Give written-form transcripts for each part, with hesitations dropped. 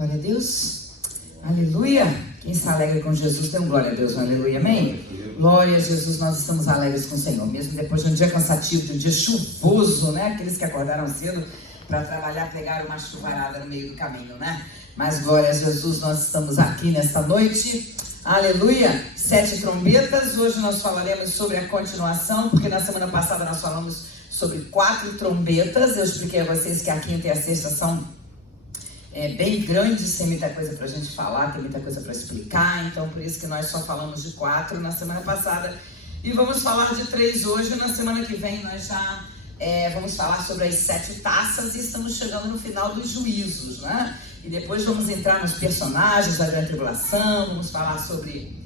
Glória a Deus. Aleluia. Quem está alegre com Jesus, dê um glória a Deus, um aleluia, amém? Glória a Jesus, nós estamos alegres com o Senhor, mesmo depois de um dia cansativo, de um dia chuvoso, né? Aqueles que acordaram cedo para trabalhar, pegaram uma chuvarada no meio do caminho, né? Mas glória a Jesus, nós estamos aqui nesta noite, aleluia, 7 trombetas. Hoje nós falaremos sobre a continuação, porque na semana passada nós falamos sobre 4 trombetas. Eu expliquei a vocês que a quinta e a sexta são bem grandes, tem muita coisa para a gente falar, tem muita coisa para explicar, então por isso que nós só falamos de 4 na semana passada e vamos falar de 3 hoje. Na semana que vem nós já vamos falar sobre as 7 taças e estamos chegando no final dos juízos, né? E depois vamos entrar nos personagens da grande tribulação, vamos falar sobre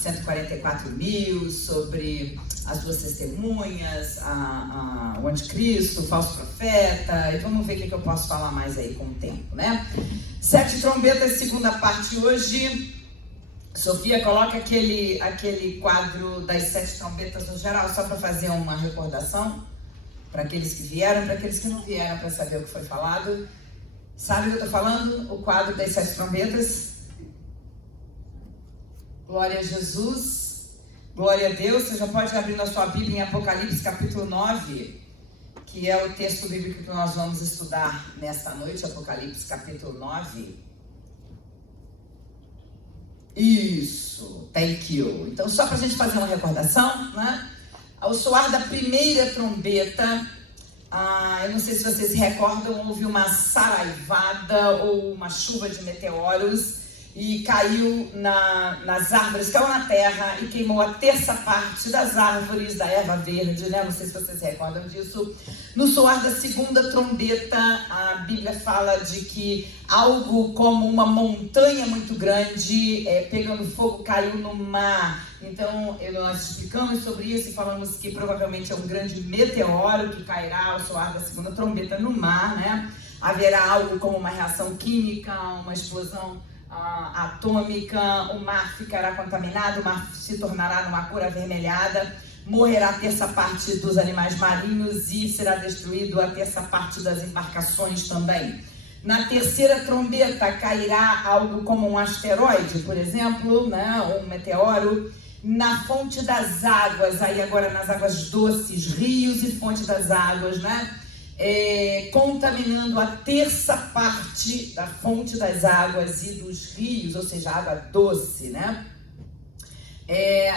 144 mil, sobre as duas testemunhas, o anticristo, o falso profeta, e vamos ver o que eu posso falar mais aí com o tempo, né? 7 trombetas, segunda parte hoje. Sofia, coloca aquele quadro das 7 trombetas no geral, só para fazer uma recordação, para aqueles que vieram, para aqueles que não vieram, para saber o que foi falado. Sabe o que eu estou falando? O quadro das 7 trombetas. Glória a Jesus. Glória a Deus. Você já pode abrir na sua Bíblia em Apocalipse capítulo 9, que é o texto bíblico que nós vamos estudar nesta noite. Apocalipse capítulo 9. Isso, thank you. Então, só para a gente fazer uma recordação, né? Ao soar da primeira trombeta, eu não sei se vocês se recordam, houve uma saraivada ou uma chuva de meteoros e caiu nas árvores, caiu na terra e queimou a terça parte das árvores da erva verde, né? Não sei se vocês se recordam disso. No soar da segunda trombeta, a Bíblia fala de que algo como uma montanha muito grande, pegando fogo, caiu no mar. Então, nós explicamos sobre isso e falamos que provavelmente é um grande meteoro que cairá ao soar da segunda trombeta no mar, né? Haverá algo como uma reação química, uma explosão atômica, o mar ficará contaminado, o mar se tornará numa cor avermelhada, morrerá a terça parte dos animais marinhos e será destruído a terça parte das embarcações também. Na terceira trombeta cairá algo como um asteroide, por exemplo, né, ou um meteoro, na fonte das águas, aí agora nas águas doces, rios e fonte das águas, né? Contaminando a terça parte da fonte das águas e dos rios, ou seja, água doce, né?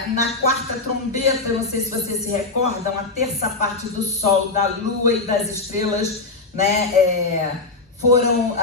Na quarta trombeta, não sei se vocês se recordam, a terça parte do sol, da lua e das estrelas, né? Foram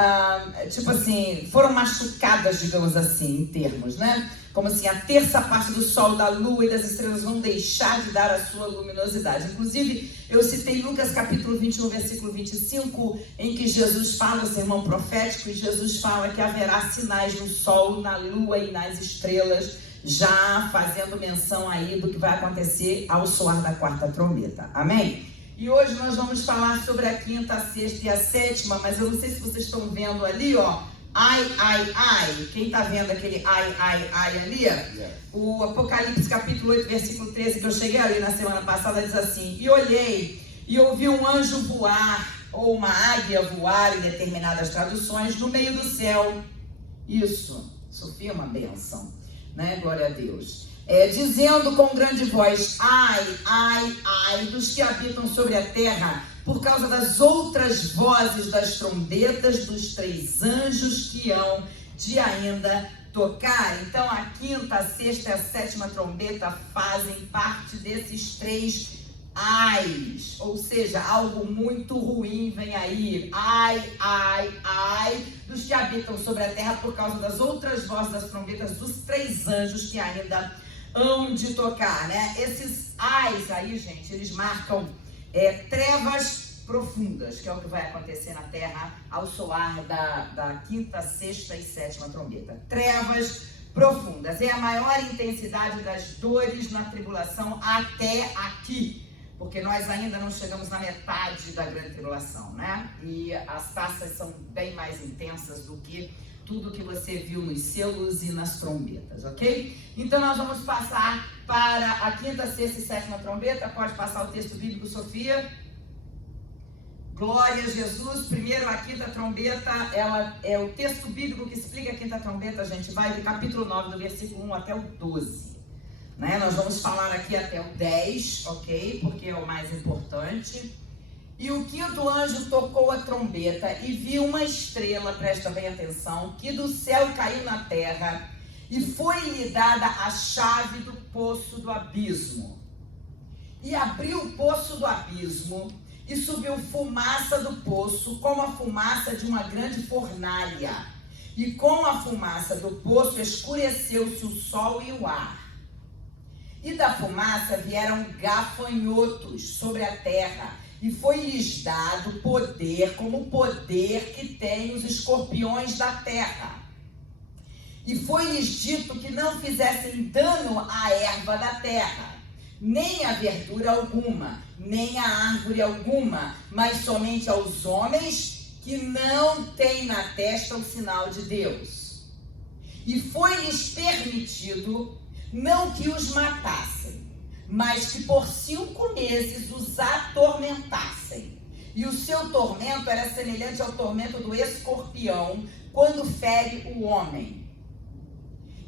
machucadas, digamos assim, em termos, né? Como assim, a terça parte do sol, da lua e das estrelas vão deixar de dar a sua luminosidade. Inclusive, eu citei Lucas capítulo 21, versículo 25, em que Jesus fala, o sermão profético, e Jesus fala que haverá sinais no sol, na lua e nas estrelas, já fazendo menção aí do que vai acontecer ao soar da quarta trombeta. Amém? E hoje nós vamos falar sobre a quinta, a sexta e a sétima, mas eu não sei se vocês estão vendo ali, ó, ai, ai, ai. Quem tá vendo aquele ai, ai, ai ali? Yeah. O Apocalipse capítulo 8, versículo 13, que eu cheguei ali na semana passada, diz assim: e olhei e ouvi um anjo voar, ou uma águia voar em determinadas traduções, no meio do céu. Isso, Sofia, uma bênção, né? Glória a Deus. Dizendo com grande voz: ai, ai, ai, dos que habitam sobre a terra, por causa das outras vozes das trombetas dos 3 anjos que hão de ainda tocar. Então a quinta, a sexta e a sétima trombeta fazem parte desses 3 ais, ou seja, algo muito ruim vem aí. Ai, ai, ai, dos que habitam sobre a terra por causa das outras vozes das trombetas dos 3 anjos que ainda hão de tocar, né? Esses ais aí, gente, eles marcam trevas profundas, que é o que vai acontecer na terra ao soar da quinta, sexta e sétima trombeta. Trevas profundas. É a maior intensidade das dores na tribulação até aqui, porque nós ainda não chegamos na metade da grande tribulação, né? E as taças são bem mais intensas do que tudo que você viu nos selos e nas trombetas, ok? Então nós vamos passar para a quinta, sexta e sétima trombeta. Pode passar o texto bíblico, Sofia? Glória a Jesus. Primeiro, a quinta trombeta, ela é o texto bíblico que explica a quinta trombeta. A gente vai do capítulo 9, do versículo 1 até o 12. Né? Nós vamos falar aqui até o 10, ok? Porque é o mais importante. E o quinto anjo tocou a trombeta e viu uma estrela, presta bem atenção, que do céu caiu na terra e foi-lhe dada a chave do poço do abismo. E abriu o poço do abismo e subiu fumaça do poço, como a fumaça de uma grande fornalha. E com a fumaça do poço escureceu-se o sol e o ar. E da fumaça vieram gafanhotos sobre a terra, e foi-lhes dado poder, como o poder que tem os escorpiões da terra. E foi-lhes dito que não fizessem dano à erva da terra, nem a verdura alguma, nem a árvore alguma, mas somente aos homens que não têm na testa o sinal de Deus. E foi-lhes permitido não que os matassem, mas que por 5 meses os atormentassem. E o seu tormento era semelhante ao tormento do escorpião, quando fere o homem.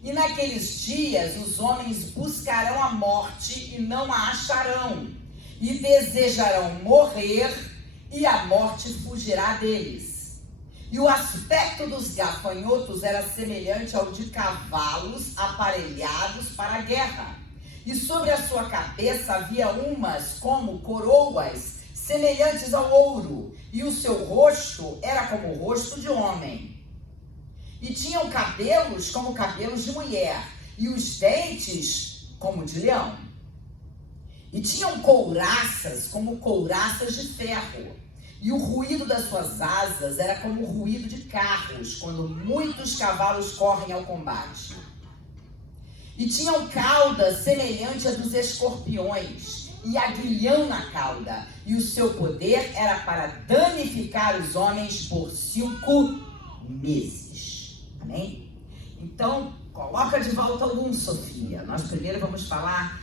E naqueles dias os homens buscarão a morte e não a acharão, e desejarão morrer, e a morte fugirá deles. E o aspecto dos gafanhotos era semelhante ao de cavalos aparelhados para a guerra. E sobre a sua cabeça havia umas como coroas, semelhantes ao ouro, e o seu rosto era como o rosto de homem. E tinham cabelos como cabelos de mulher, e os dentes como de leão. E tinham couraças como couraças de ferro, e o ruído das suas asas era como o ruído de carros, quando muitos cavalos correm ao combate. E tinham cauda semelhante à dos escorpiões, e aguilhão na cauda, e o seu poder era para danificar os homens por 5 meses. Amém? Então, coloca de volta o 1, Sofia. Nós primeiro vamos falar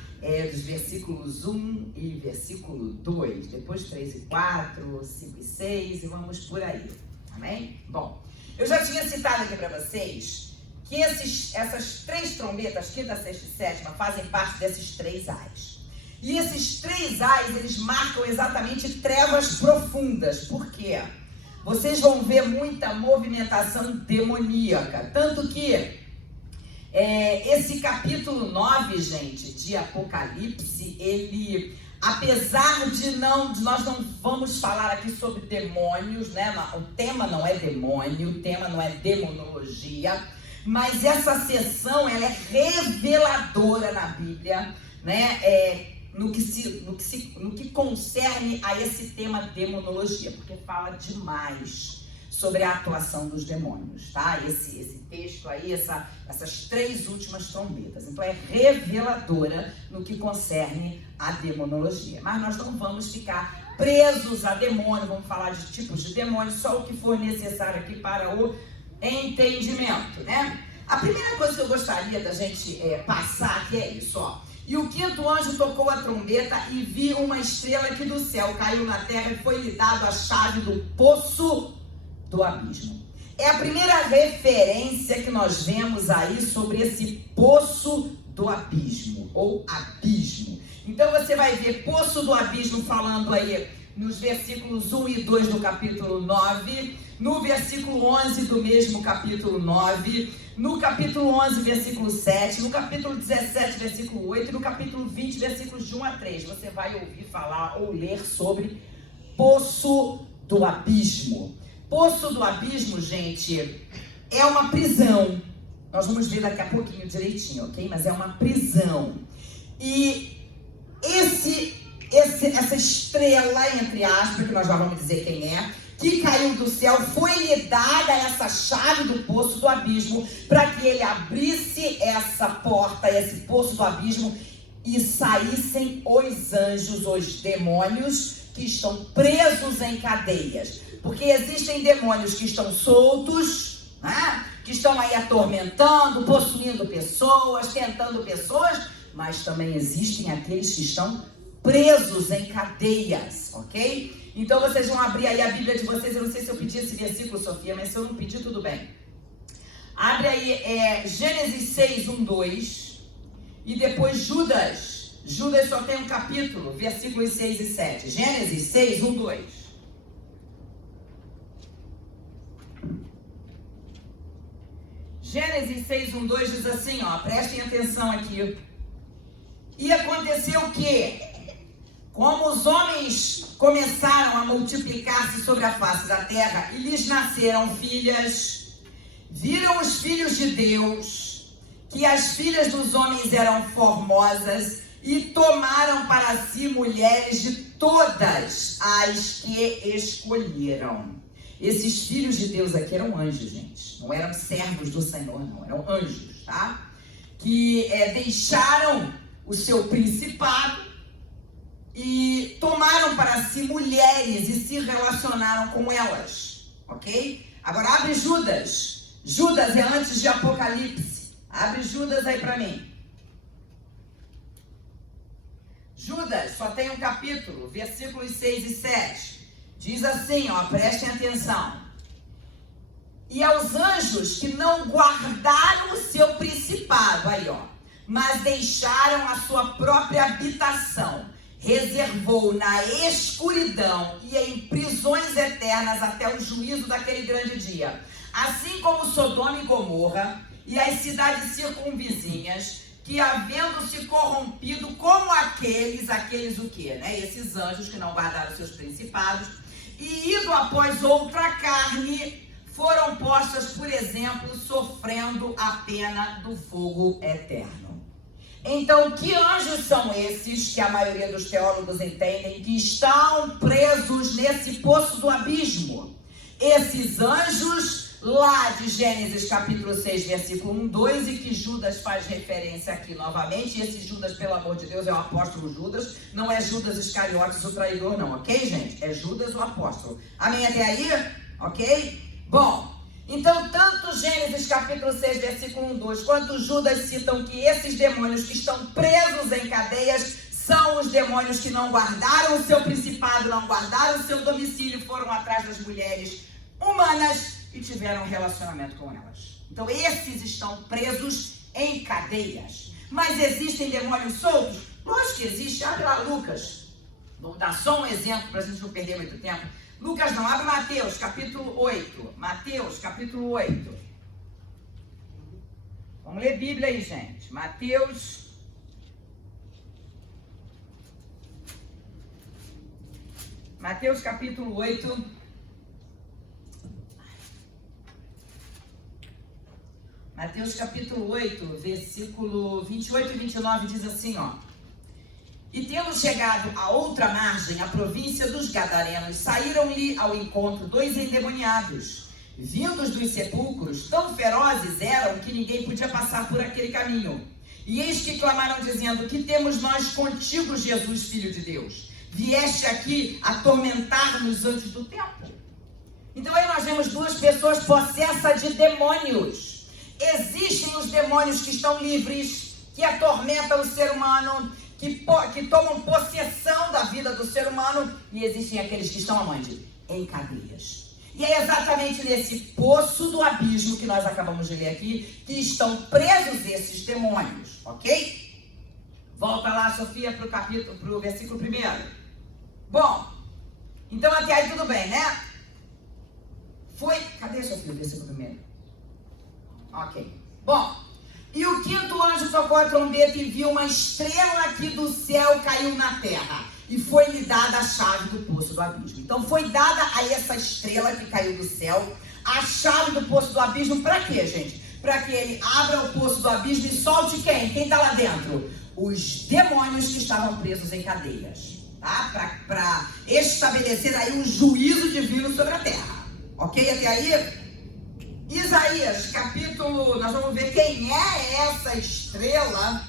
dos versículos 1 e versículo 2, depois 3 e 4, 5 e 6, e vamos por aí. Amém? Bom, eu já tinha citado aqui para vocês que essas 3 trombetas, quinta, sexta e sétima, fazem parte desses 3 ais. E esses 3 ais, eles marcam exatamente trevas profundas. Por quê? Vocês vão ver muita movimentação demoníaca. Tanto que esse capítulo 9, gente, de Apocalipse, ele, apesar de nós não vamos falar aqui sobre demônios, né? O tema não é demônio, o tema não é demonologia, mas essa sessão, ela é reveladora na Bíblia, né? No que concerne a esse tema demonologia, porque fala demais sobre a atuação dos demônios, tá? Esse texto aí, essas 3 últimas trombetas. Então é reveladora no que concerne a demonologia. Mas nós não vamos ficar presos a demônio, vamos falar de tipos de demônios, só o que for necessário aqui para o entendimento, né? A primeira coisa que eu gostaria da gente passar aqui é isso, ó. E o quinto anjo tocou a trombeta e viu uma estrela que do céu caiu na terra e foi-lhe dado a chave do poço do abismo. É a primeira referência que nós vemos aí sobre esse poço do abismo, ou abismo. Então você vai ver poço do abismo falando aí nos versículos 1 e 2 do capítulo 9, no versículo 11 do mesmo capítulo 9, no capítulo 11, versículo 7, no capítulo 17, versículo 8 e no capítulo 20, versículos de 1 a 3. Você vai ouvir falar ou ler sobre poço do abismo. Poço do abismo, gente, é uma prisão. Nós vamos ver daqui a pouquinho direitinho, ok? Mas é uma prisão. E essa estrela, entre aspas, que nós já vamos dizer quem é, que caiu do céu, foi-lhe dada essa chave do poço do abismo, para que ele abrisse essa porta, esse poço do abismo, e saíssem os anjos, os demônios, que estão presos em cadeias. Porque existem demônios que estão soltos, né? Que estão aí atormentando, possuindo pessoas, tentando pessoas, mas também existem aqueles que estão presos em cadeias, ok? Então vocês vão abrir aí a Bíblia de vocês. Eu não sei se eu pedi esse versículo, Sofia, mas se eu não pedir, tudo bem. Abre aí Gênesis 6, 1, 2 e depois Judas. Judas só tem um capítulo, versículos 6 e 7. Gênesis 6, 1, 2. Gênesis 6, 1, 2 diz assim, ó, prestem atenção aqui. E aconteceu que, como os homens começaram a multiplicar-se sobre a face da terra e lhes nasceram filhas, viram os filhos de Deus que as filhas dos homens eram formosas e tomaram para si mulheres de todas as que escolheram. Esses filhos de Deus aqui eram anjos, gente. Não eram servos do Senhor, não. Eram anjos, tá? Que deixaram o seu principado e tomaram para si mulheres e se relacionaram com elas, ok? Agora abre Judas. Judas é antes de Apocalipse. Abre Judas aí para mim. Judas só tem um capítulo, versículos 6 e 7. Diz assim, ó, prestem atenção. E aos anjos que não guardaram o seu principado, aí ó, mas deixaram a sua própria habitação, reservou na escuridão e em prisões eternas até o juízo daquele grande dia. Assim como Sodoma e Gomorra e as cidades circunvizinhas, que havendo-se corrompido como aqueles o quê? Né? Esses anjos que não guardaram seus principados, e ido após outra carne, foram postas, por exemplo, sofrendo a pena do fogo eterno. Então, que anjos são esses que a maioria dos teólogos entendem que estão presos nesse poço do abismo? Esses anjos lá de Gênesis capítulo 6, versículo 1, 2, e que Judas faz referência aqui novamente. E esse Judas, pelo amor de Deus, é o apóstolo Judas, não é Judas Iscariotes, o traidor, não, ok, gente? É Judas, o apóstolo. Amém até aí? Ok? Bom, então tanto Gênesis capítulo 6, versículo 1, 2, quanto Judas citam que esses demônios que estão presos em cadeias são os demônios que não guardaram o seu principado, não guardaram o seu domicílio, foram atrás das mulheres humanas e tiveram relacionamento com elas. Então esses estão presos em cadeias. Mas existem demônios soltos? Lógico que existe. Abre lá Lucas. Vamos dar só um exemplo para a gente não perder muito tempo. Lucas não, abre Mateus capítulo 8. Mateus capítulo 8. Vamos ler Bíblia aí, gente. Mateus capítulo 8. Mateus capítulo 8, versículo 28 e 29 diz assim, ó. E tendo chegado à outra margem, a província dos Gadarenos, saíram-lhe ao encontro 2 endemoniados, vindos dos sepulcros, tão ferozes eram que ninguém podia passar por aquele caminho. E eis que clamaram dizendo, que temos nós contigo, Jesus, Filho de Deus? Vieste aqui atormentar-nos antes do tempo. Então aí nós vemos duas pessoas possessas de demônios. Existem os demônios que estão livres, que atormentam o ser humano, que tomam possessão da vida do ser humano, e existem aqueles que estão aonde? Em cadeias. E é exatamente nesse poço do abismo que nós acabamos de ler aqui, que estão presos esses demônios, ok? Volta lá, Sofia, para o versículo 1. Bom, então até aí tudo bem, né? Cadê, Sofia, o versículo 1? Ok. Bom, e o quinto anjo tocou a trombeta e viu uma estrela que do céu caiu na terra. E foi-lhe dada a chave do poço do abismo. Então foi dada a essa estrela que caiu do céu a chave do poço do abismo. Para quê, gente? Para que ele abra o poço do abismo e solte quem? Quem está lá dentro? Os demônios que estavam presos em cadeias. Tá? Para estabelecer aí um juízo divino sobre a terra. Ok? Até aí? Isaías, capítulo, nós vamos ver quem é essa estrela.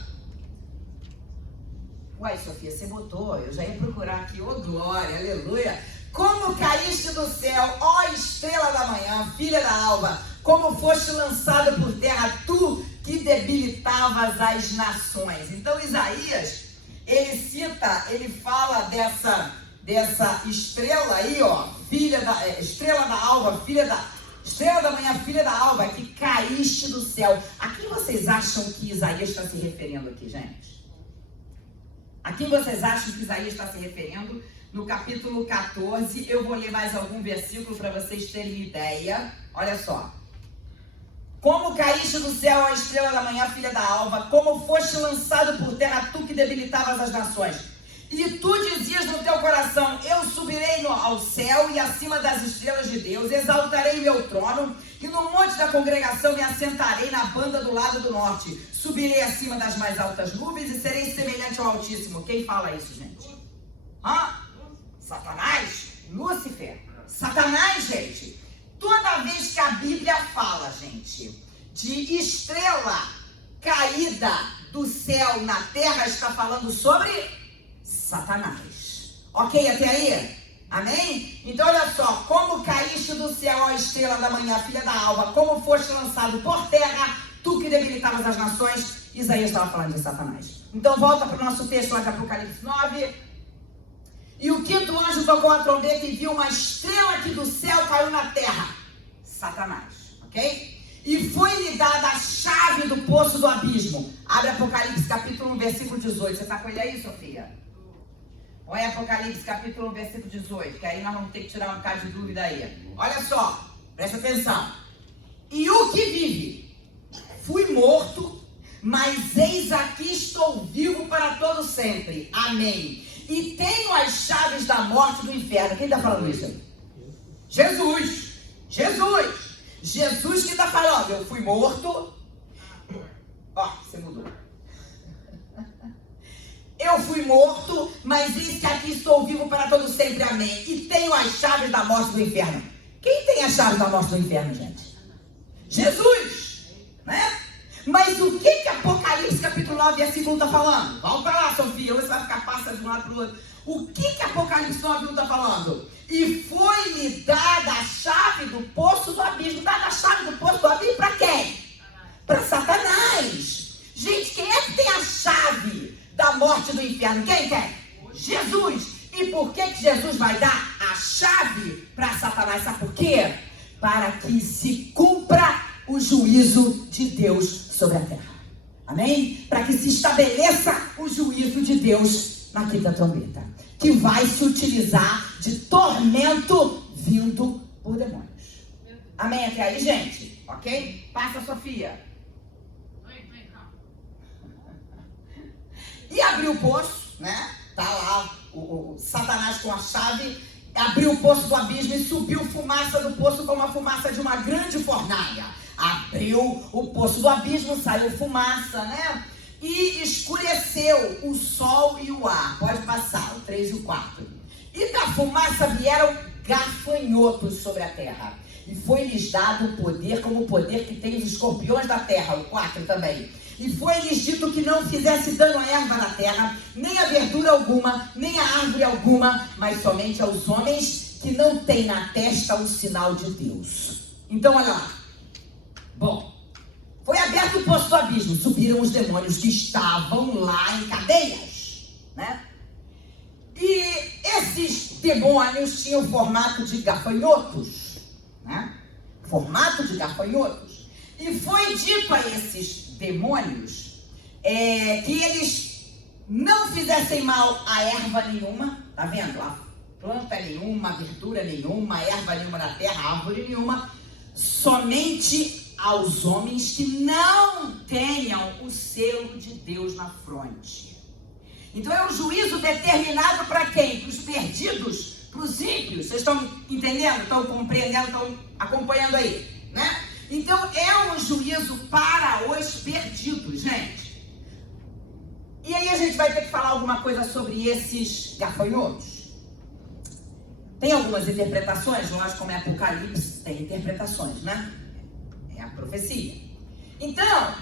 Uai, Sofia, você botou, eu já ia procurar aqui, ô glória, aleluia. Como caíste do céu, ó estrela da manhã, filha da alva, como foste lançada por terra, tu que debilitavas as nações. Então Isaías, ele fala dessa estrela aí, ó, estrela da alva, estrela da manhã, filha da alva, que caíste do céu. A quem vocês acham que Isaías está se referindo aqui, gente? A quem vocês acham que Isaías está se referindo? No capítulo 14, eu vou ler mais algum versículo para vocês terem ideia. Olha só. Como caíste do céu a estrela da manhã, filha da alva, como foste lançado por terra, tu que debilitavas as nações. E tu dizias no teu coração, eu subirei ao céu e acima das estrelas de Deus, exaltarei meu trono, e no monte da congregação me assentarei na banda do lado do norte. Subirei acima das mais altas nuvens e serei semelhante ao Altíssimo. Quem fala isso, gente? Satanás? Lúcifer? Satanás, gente. Toda vez que a Bíblia fala, gente, de estrela caída do céu na terra, está falando sobre Satanás. Ok até aí? Amém? Então olha só, como caíste do céu a estrela da manhã, filha da alva, como foste lançado por terra, tu que debilitavas as nações. Isaías estava falando de Satanás. Então volta para o nosso texto lá de Apocalipse 9. E o quinto anjo tocou a trombeta e viu uma estrela que do céu caiu na terra. Satanás, ok? E foi-lhe dada a chave do poço do abismo. Abre Apocalipse capítulo 1, versículo 18. Você está com ele aí, Sofia? Olha Apocalipse capítulo 1, versículo 18, que aí nós vamos ter que tirar um bocado de dúvida aí. Olha só, presta atenção. E o que vive? Fui morto, mas eis aqui estou vivo para todo sempre. Amém. E tenho as chaves da morte e do inferno. Quem está falando isso? Jesus. Jesus que está falando. Eu fui morto. Ó, você mudou. Eu fui morto, mas eis que aqui estou vivo para todo sempre. Amém. E tenho as chaves da morte e do inferno. Quem tem as chaves da morte e do inferno, gente? Jesus. Né? Mas o que Apocalipse capítulo 9, versículo 1 está falando? Vamos para lá, Sofia, você vai ficar passando de um lado para o outro. O que Apocalipse 9, 1 está falando? E foi-lhe dada a chave do poço do abismo. Dada a chave do poço do abismo para quem? Para Satanás. Gente, quem é que tem a chave da morte do inferno? Quem quer? Jesus. E por que Jesus vai dar a chave para Satanás? Sabe por quê? Para que se cumpra o juízo de Deus sobre a terra. Amém? Para que se estabeleça o juízo de Deus na quinta trombeta, que vai se utilizar de tormento vindo por demônios. Amém até aí, gente? Ok? Passa, Sofia. E abriu o poço, né? Tá lá o Satanás com a chave, abriu o poço do abismo e subiu fumaça do poço como a fumaça de uma grande fornalha. Abriu o poço do abismo, saiu fumaça, né? E escureceu o sol e o ar. Pode passar, o 3 e o 4. E da fumaça vieram gafanhotos sobre a terra. E foi-lhes dado o poder como o poder que tem os escorpiões da terra. O 4 também. E foi-lhes dito que não fizesse dano à erva da terra, nem a verdura alguma, nem a árvore alguma, mas somente aos homens que não têm na testa o sinal de Deus. Então, olha lá. Bom, foi aberto o poço do abismo, subiram os demônios que estavam lá em cadeias, né? E esses demônios tinham formato de gafanhotos, né? Formato de gafanhotos. E foi dito a esses demônios que eles não fizessem mal a erva nenhuma, tá vendo? A planta nenhuma, a verdura nenhuma, a erva nenhuma da terra, a árvore nenhuma, somente aos homens que não tenham o selo de Deus na fronte. Então é um juízo determinado para quem? Para os perdidos, para os ímpios. Vocês estão entendendo? Estão compreendendo? Estão acompanhando aí, né? Então é um juízo para os perdidos, gente. E aí a gente vai ter que falar alguma coisa sobre esses gafanhotos. Tem algumas interpretações, lógico, como é Apocalipse, tem interpretações, né? É a profecia. Então,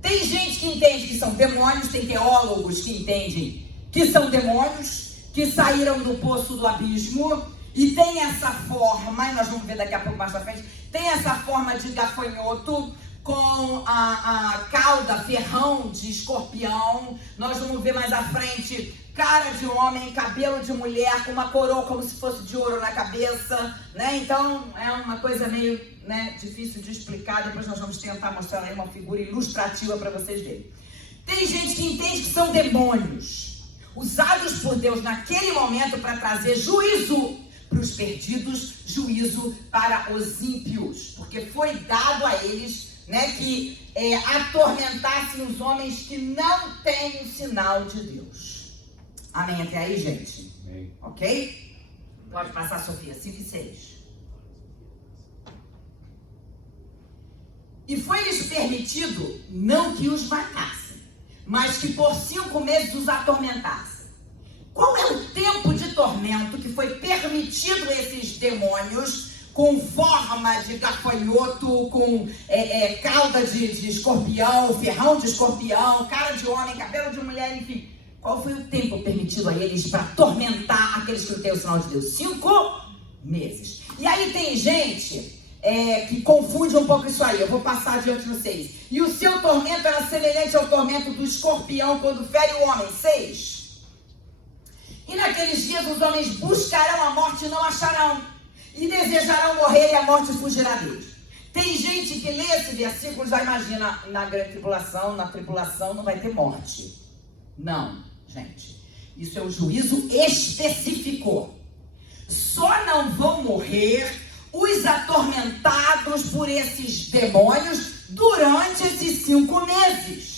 tem gente que entende que são demônios, tem teólogos que entendem que são demônios, que saíram do poço do abismo, e tem essa forma, e nós vamos ver daqui a pouco mais pra frente, tem essa forma de gafanhoto, com a cauda, ferrão de escorpião. Nós vamos ver mais à frente cara de homem, cabelo de mulher, com uma coroa como se fosse de ouro na cabeça, né? Então é uma coisa meio, né, difícil de explicar. Depois nós vamos tentar mostrar aí uma figura ilustrativa para vocês verem. Tem gente que entende que são demônios usados por Deus naquele momento para trazer juízo para os perdidos, juízo para os ímpios, porque foi dado a eles, né, que atormentassem os homens que não têm o sinal de Deus. Amém até aí, gente? Amém. Ok? Pode passar, Sofia, 5 e 6. E foi-lhes permitido não que os matassem, mas que por 5 meses os atormentassem. Qual é o tempo de tormento que foi permitido a esses demônios com forma de gafanhoto, com cauda de escorpião, ferrão de escorpião, cara de homem, cabelo de mulher, enfim? Qual foi o tempo permitido a eles para atormentar aqueles que não têm o sinal de Deus? 5 meses. E aí tem gente que confunde um pouco isso aí. Eu vou passar adiante no 6. E o seu tormento era semelhante ao tormento do escorpião quando fere o homem. 6. E naqueles dias os homens buscarão a morte e não acharão. E desejarão morrer e a morte fugirá deles. Tem gente que lê esse versículo e já imagina na grande tribulação, na tribulação não vai ter morte. Não, gente. Isso é um juízo específico. Só não vão morrer os atormentados por esses demônios durante esses 5 meses.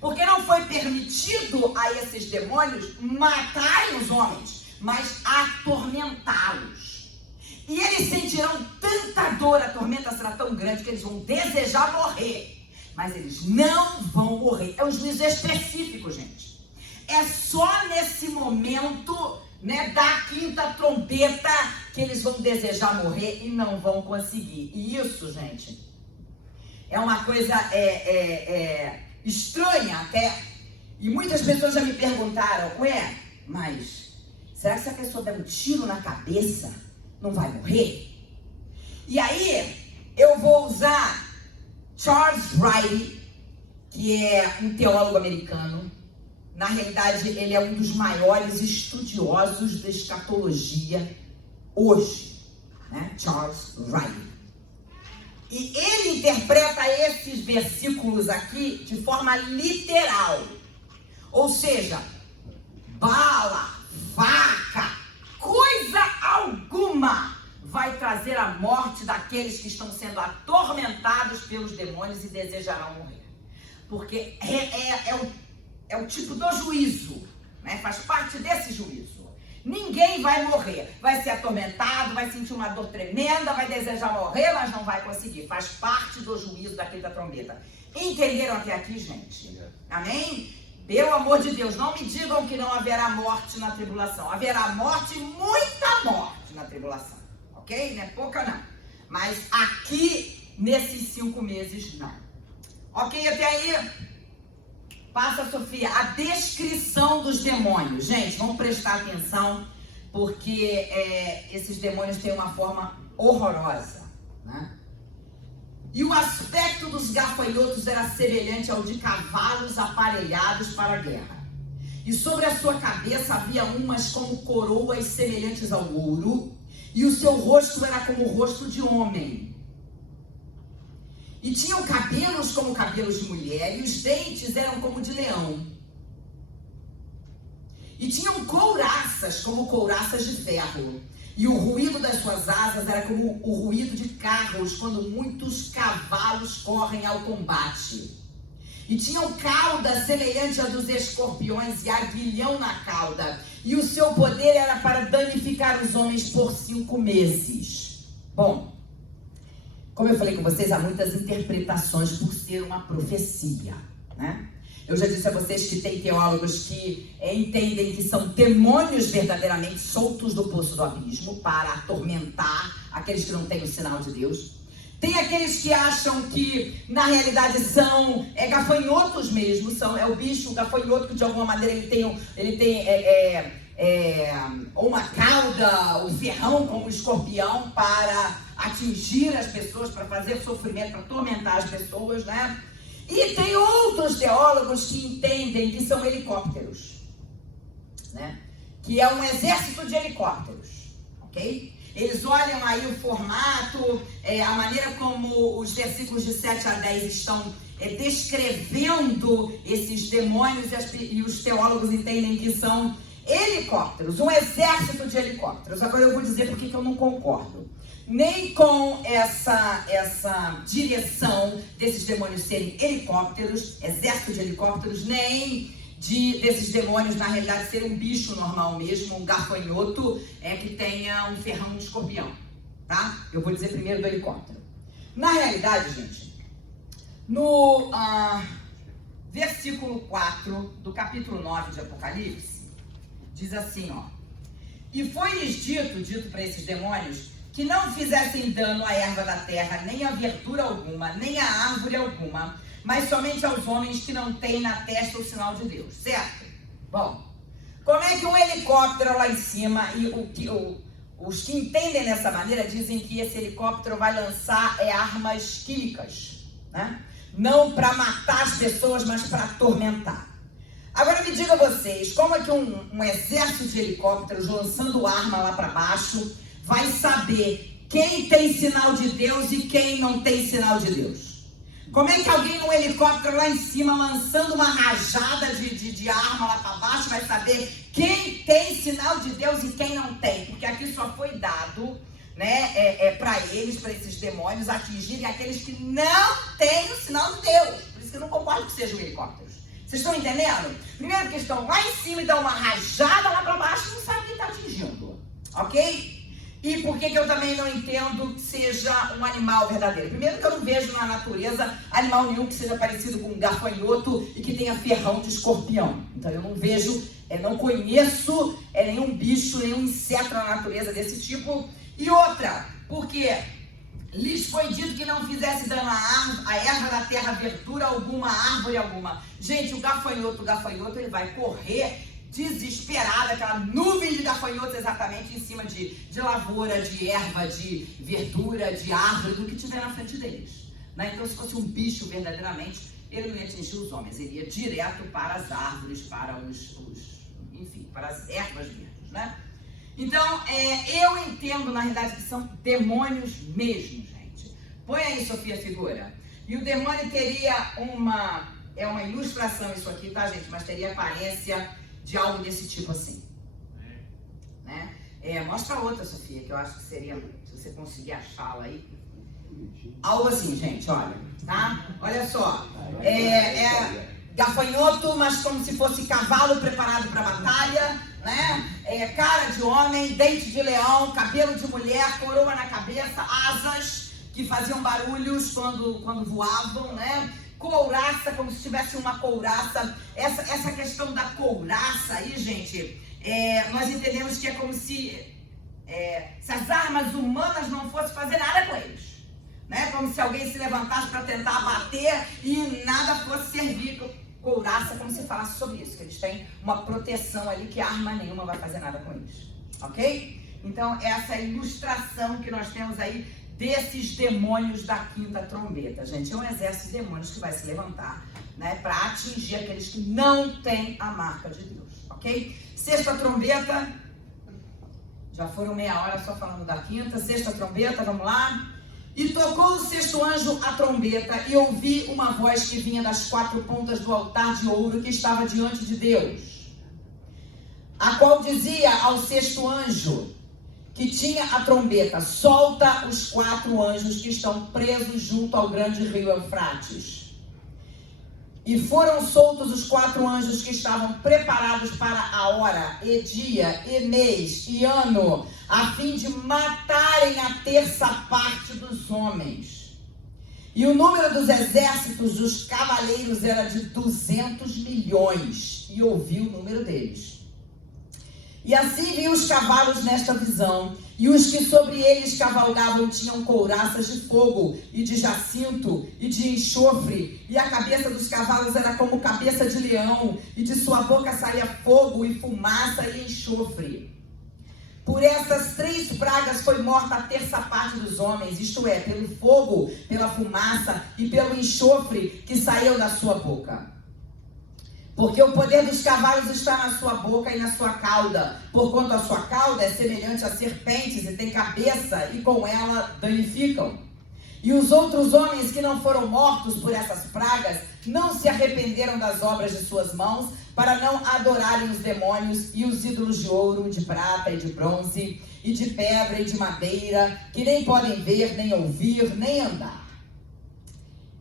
Porque não foi permitido a esses demônios matarem os homens, mas atormentá-los. E eles sentirão tanta dor, a tormenta será tão grande que eles vão desejar morrer. Mas eles não vão morrer. É um juízo específico, gente. É só nesse momento, né, da 5ª trombeta que eles vão desejar morrer e não vão conseguir. E isso, gente, é uma coisa estranha até. E muitas pessoas já me perguntaram, mas será que se a pessoa der um tiro na cabeça, não vai morrer? E aí, eu vou usar Charles Wright, que é um teólogo americano. Na realidade, ele é um dos maiores estudiosos da escatologia hoje, né? Charles Wright. E ele interpreta esses versículos aqui de forma literal. Ou seja, bala, faca, coisa alguma vai trazer a morte daqueles que estão sendo atormentados pelos demônios e desejarão morrer. Porque é o tipo do juízo, né? Faz parte desse juízo. Ninguém vai morrer, vai ser atormentado, vai sentir uma dor tremenda, vai desejar morrer, mas não vai conseguir. Faz parte do juízo da 5ª trombeta. Entenderam até aqui, gente? Amém? Pelo amor de Deus, não me digam que não haverá morte na tribulação. Haverá morte, muita morte na tribulação. Ok? Não é pouca não. Mas aqui, nesses 5 meses, não. Ok até aí? Passa, Sofia, a descrição dos demônios. Gente, vamos prestar atenção, porque esses demônios têm uma forma horrorosa, né? E o aspecto dos gafanhotos era semelhante ao de cavalos aparelhados para a guerra. E sobre a sua cabeça havia umas como coroas semelhantes ao ouro, e o seu rosto era como o rosto de homem. E tinham cabelos como cabelos de mulher, e os dentes eram como de leão. E tinham couraças como couraças de ferro. E o ruído das suas asas era como o ruído de carros, quando muitos cavalos correm ao combate. E tinham cauda semelhante à dos escorpiões e aguilhão na cauda. E o seu poder era para danificar os homens por 5 meses. Bom, como eu falei com vocês, há muitas interpretações por ser uma profecia, né? Eu já disse a vocês que tem teólogos que entendem que são demônios verdadeiramente soltos do poço do abismo para atormentar aqueles que não têm o sinal de Deus. Tem aqueles que acham que na realidade são gafanhotos mesmo, é o bicho, o gafanhoto, que de alguma maneira ele tem ou uma cauda, um ferrão como um escorpião para atingir as pessoas, para fazer sofrimento, para atormentar as pessoas, né? E tem outros teólogos que entendem que são helicópteros, né? Que é um exército de helicópteros, ok? Eles olham aí o formato, a maneira como os versículos de 7 a 10 estão descrevendo esses demônios, e os teólogos entendem que são helicópteros, um exército de helicópteros. Agora eu vou dizer por que eu não concordo. Nem com essa direção desses demônios serem helicópteros, exército de helicópteros, nem desses demônios, na realidade, ser um bicho normal mesmo, um gafanhoto, que tenha um ferrão de escorpião, tá? Eu vou dizer primeiro do helicóptero. Na realidade, gente, no versículo 4 do capítulo 9 de Apocalipse, diz assim, ó: e foi-lhes dito para esses demônios, que não fizessem dano à erva da terra, nem a verdura alguma, nem a árvore alguma, mas somente aos homens que não têm na testa o sinal de Deus, certo? Bom, como é que um helicóptero lá em cima, e os que entendem dessa maneira dizem que esse helicóptero vai lançar armas químicas, né? Não para matar as pessoas, mas para atormentar. Agora me diga vocês, como é que um exército de helicópteros lançando arma lá para baixo vai saber quem tem sinal de Deus e quem não tem sinal de Deus? Como é que alguém num helicóptero lá em cima, lançando uma rajada de arma lá para baixo, vai saber quem tem sinal de Deus e quem não tem? Porque aqui só foi dado, né, para eles, para esses demônios, atingirem aqueles que não têm o sinal de Deus. Por isso que eu não concordo que sejam helicópteros. Vocês estão entendendo? Primeiro que estão lá em cima e dão uma rajada lá para baixo, não sabe quem está atingindo, ok? E por que eu também não entendo que seja um animal verdadeiro? Primeiro que eu não vejo na natureza animal nenhum que seja parecido com um gafanhoto e que tenha ferrão de escorpião. Então eu não vejo, não conheço nenhum bicho, nenhum inseto na natureza desse tipo. E outra, porque lhes foi dito que não fizesse dano à erva da terra, verdura alguma, árvore alguma. Gente, o gafanhoto, ele vai correr desesperado, aquela nuvem de gafanhotos exatamente em cima de lavoura, de erva, de verdura, de árvore, do que tiver na frente deles, né? Então, se fosse um bicho verdadeiramente, ele não ia atingir os homens, ele ia direto para as árvores, para enfim, para as ervas verdes, né? Então, eu entendo, na realidade, que são demônios mesmo, gente. Põe aí, Sofia, a figura. E o demônio teria uma ilustração isso aqui, tá, gente? Mas teria aparência de algo desse tipo assim, né? Mostra outra, Sofia, que eu acho que seria, se você conseguir achá-la aí, algo assim, gente, olha, tá? Olha só, gafanhoto, mas como se fosse cavalo preparado para batalha, né? Cara de homem, dente de leão, cabelo de mulher, coroa na cabeça, asas que faziam barulhos quando voavam, né? Couraça, como se tivesse uma couraça. Essa questão da couraça aí, gente, nós entendemos que é como se as armas humanas não fossem fazer nada com eles, né? Como se alguém se levantasse para tentar abater e nada fosse servir. Couraça, como se falasse sobre isso, que eles têm uma proteção ali que arma nenhuma vai fazer nada com eles, ok? Então, essa ilustração que nós temos aí desses demônios da quinta trombeta, gente, é um exército de demônios que vai se levantar, né, para atingir aqueles que não têm a marca de Deus, ok? Sexta trombeta, já foram meia hora só falando da quinta. Sexta trombeta, vamos lá. E tocou o sexto anjo a trombeta, e ouvi uma voz que vinha das quatro pontas do altar de ouro que estava diante de Deus, a qual dizia ao sexto anjo que tinha a trombeta: solta os quatro anjos que estão presos junto ao grande rio Eufrates. E foram soltos os quatro anjos que estavam preparados para a hora, e dia, e mês, e ano, a fim de matarem a terça parte dos homens. E o número dos exércitos dos cavaleiros era de 200 milhões, e ouvi o número deles. E assim vi os cavalos nesta visão, E os que sobre eles cavalgavam tinham couraças de fogo, e de jacinto, e de enxofre, e a cabeça dos cavalos era como cabeça de leão, e de sua boca saía fogo, e fumaça, e enxofre. Por essas 3 pragas foi morta a terça parte dos homens, isto é, pelo fogo, pela fumaça, e pelo enxofre que saiu da sua boca. Porque o poder dos cavalos está na sua boca e na sua cauda, porquanto a sua cauda é semelhante a serpentes e tem cabeça, e com ela danificam. E os outros homens que não foram mortos por essas pragas, não se arrependeram das obras de suas mãos, para não adorarem os demônios e os ídolos de ouro, de prata e de bronze, e de pedra e de madeira, que nem podem ver, nem ouvir, nem andar.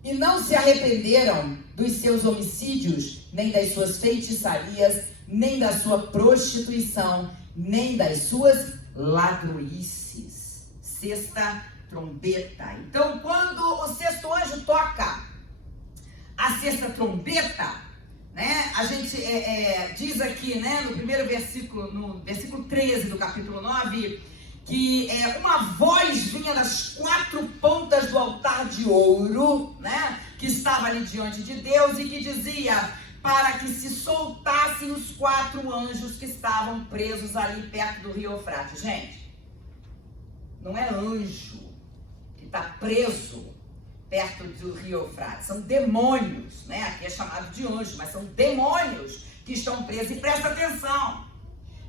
E não se arrependeram dos seus homicídios, nem das suas feitiçarias, nem da sua prostituição, nem das suas ladroices. Sexta trombeta. Então, quando o sexto anjo toca a sexta trombeta, né, a gente diz aqui, né, no primeiro versículo, no versículo 13 do capítulo 9, que uma voz vinha das 4 pontas do altar de ouro, né, que estava ali diante de Deus, e que dizia para que se soltassem os 4 anjos que estavam presos ali perto do rio Eufrates. Gente, não é anjo que está preso perto do rio Eufrates, são demônios, né? Aqui é chamado de anjo, mas são demônios que estão presos. E presta atenção,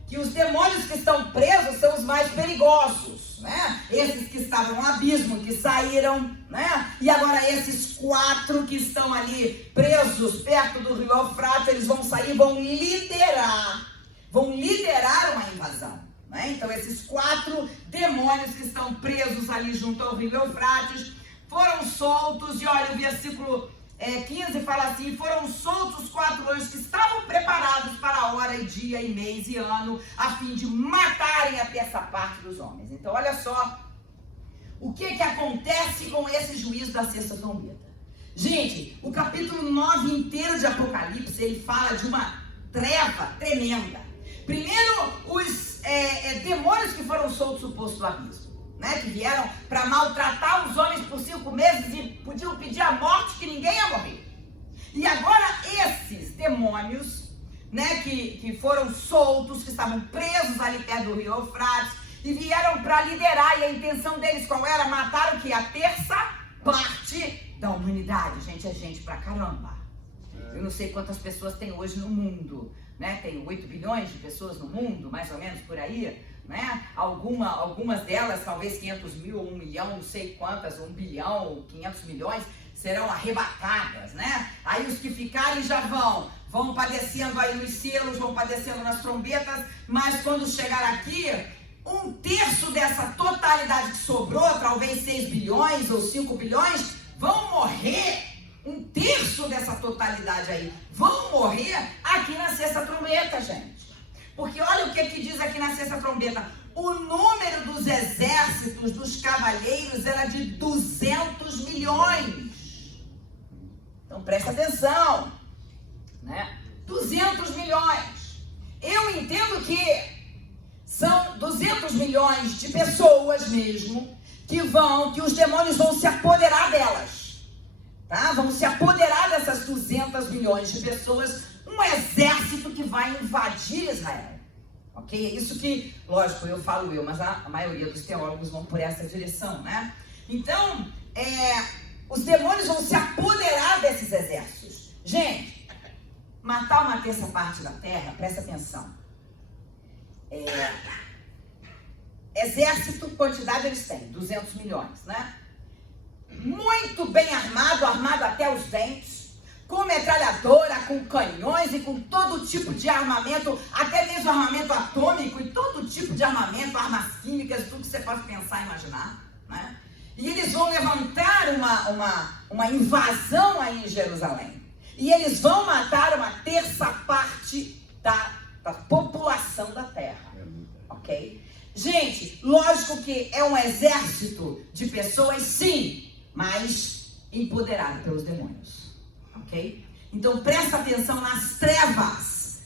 que os demônios que estão presos são os mais perigosos, né? Esses que estavam no abismo, que saíram, né? E agora esses 4 que estão ali presos perto do rio Eufrates, eles vão sair, vão liderar uma invasão, né? Então esses 4 demônios que estão presos ali junto ao rio Eufrates foram soltos. E olha, o versículo 15 fala assim: foram soltos os 4 anjos que estavam preparados para a hora e dia e mês e ano, a fim de matarem a terça parte dos homens. Então olha só o que acontece com esse juízo da sexta trombeta. Gente, o capítulo 9 inteiro de Apocalipse, ele fala de uma treva tremenda. Primeiro, os demônios que foram soltos do poço do abismo, né, que vieram para maltratar os homens por 5 meses e podiam pedir a morte, que ninguém ia morrer. E agora esses demônios, né, que foram soltos, que estavam presos ali perto do rio Eufrates, e vieram para liderar, e a intenção deles qual era? Matar o que? A terça parte da humanidade. Gente, é gente pra caramba. Eu não sei quantas pessoas tem hoje no mundo, né? Tem 8 bilhões de pessoas no mundo, mais ou menos por aí, né? Algumas delas, talvez 500 mil, 1 milhão, não sei quantas, 1 bilhão, 500 milhões, serão arrebatadas, né? Aí os que ficarem já vão padecendo aí nos selos, vão padecendo nas trombetas, mas quando chegar aqui, 1/3 dessa totalidade que sobrou, talvez 6 bilhões ou 5 bilhões, vão morrer. 1/3 dessa totalidade aí vão morrer aqui na sexta trombeta, gente. Porque olha o que diz aqui na sexta trombeta: o número dos exércitos dos cavaleiros era de 200 milhões. Então presta atenção, né? 200 milhões. Eu entendo que são 200 milhões de pessoas mesmo que os demônios vão se apoderar delas, tá? Vão se apoderar dessas 200 milhões de pessoas, um exército que vai invadir Israel, ok? É isso que, lógico, eu falo mas a maioria dos teólogos vão por essa direção, né? Então, os demônios vão se apoderar desses exércitos. Gente, matar uma terça parte da terra, presta atenção. Exército, quantidade eles têm, 200 milhões, né? Muito bem armado até os dentes, com metralhadora, com canhões e com todo tipo de armamento, até mesmo armamento atômico e todo tipo de armamento, armas químicas, tudo que você pode pensar e imaginar, né? E eles vão levantar uma invasão aí em Jerusalém. E eles vão matar uma terça parte da população da terra, ok? Gente, lógico que é um exército de pessoas, sim, mas empoderado pelos demônios, ok? Então presta atenção nas trevas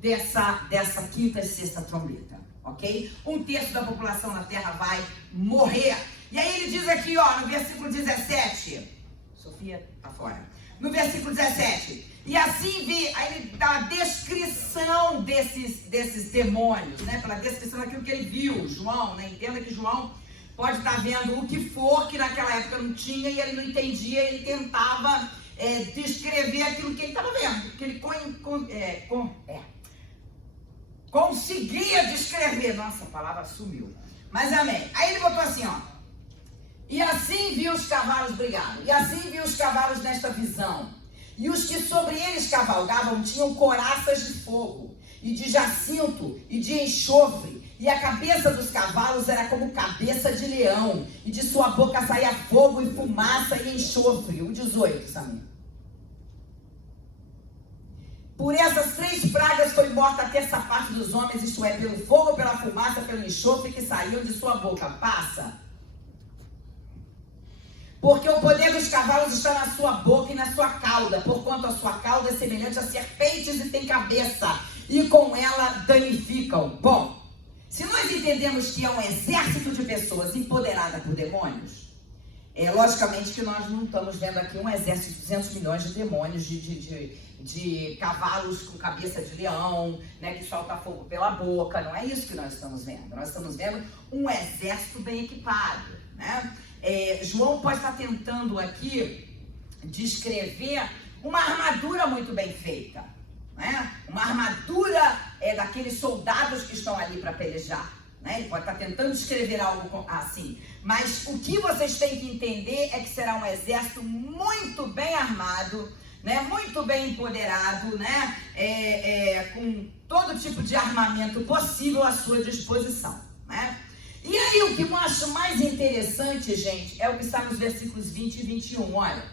dessa quinta e sexta trombeta, ok? 1/3 da população da terra vai morrer. E aí ele diz aqui, ó, no versículo 17, Sofia tá fora, no versículo 17, e assim vi, aí ele dá a descrição desses demônios, né, pela descrição daquilo que ele viu, João, né, entenda que João pode estar vendo o que for que naquela época não tinha e ele não entendia, ele tentava descrever aquilo que ele estava vendo, que ele conseguia descrever. Nossa, a palavra sumiu. Mas amém. Aí ele botou assim, ó. E assim viu os cavalos brigados. E assim viu os cavalos nesta visão. E os que sobre eles cavalgavam tinham coraças de fogo, e de jacinto, e de enxofre. E a cabeça dos cavalos era como cabeça de leão. E de sua boca saía fogo e fumaça e enxofre. O 18, Samir. Por essas 3 pragas foi morta a terça parte dos homens, isto é, pelo fogo, pela fumaça, pelo enxofre que saíam de sua boca. Passa. Porque o poder dos cavalos está na sua boca e na sua cauda, porquanto a sua cauda é semelhante a serpentes e tem cabeça, e com ela danificam. Bom, se nós entendemos que é um exército de pessoas empoderadas por demônios, logicamente que nós não estamos vendo aqui um exército de 200 milhões de demônios, de cavalos com cabeça de leão, né, que solta fogo pela boca. Não é isso que nós estamos vendo. Nós estamos vendo um exército bem equipado, né? João pode estar tentando aqui descrever uma armadura muito bem feita, né? Uma armadura daqueles soldados que estão ali para pelejar, né? Ele pode estar tentando descrever algo assim, mas o que vocês têm que entender é que será um exército muito bem armado, né? Muito bem empoderado, né? Com todo tipo de armamento possível à sua disposição, né? E aí o que eu acho mais interessante, gente, é o que está nos versículos 20 e 21, olha.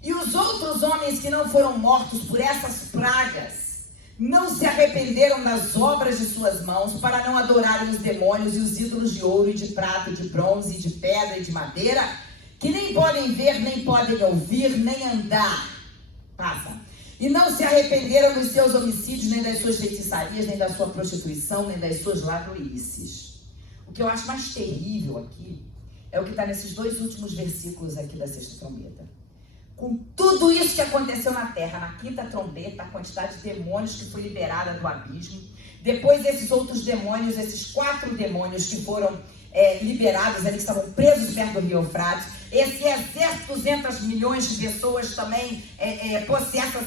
E os outros homens que não foram mortos por essas pragas não se arrependeram das obras de suas mãos para não adorarem os demônios e os ídolos de ouro e de prata e de bronze e de pedra e de madeira, que nem podem ver, nem podem ouvir, nem andar. Passa. E não se arrependeram dos seus homicídios, nem das suas feitiçarias, nem da sua prostituição, nem das suas ladroices. O que eu acho mais terrível aqui é o que está nesses 2 últimos versículos aqui da 6ª trombeta. Com tudo isso que aconteceu na terra, na 5ª trombeta, a quantidade de demônios que foi liberada do abismo, depois esses outros demônios, esses 4 demônios que foram liberados ali, que estavam presos perto do rio Eufrates, esse exército, 200 milhões de pessoas também possessas,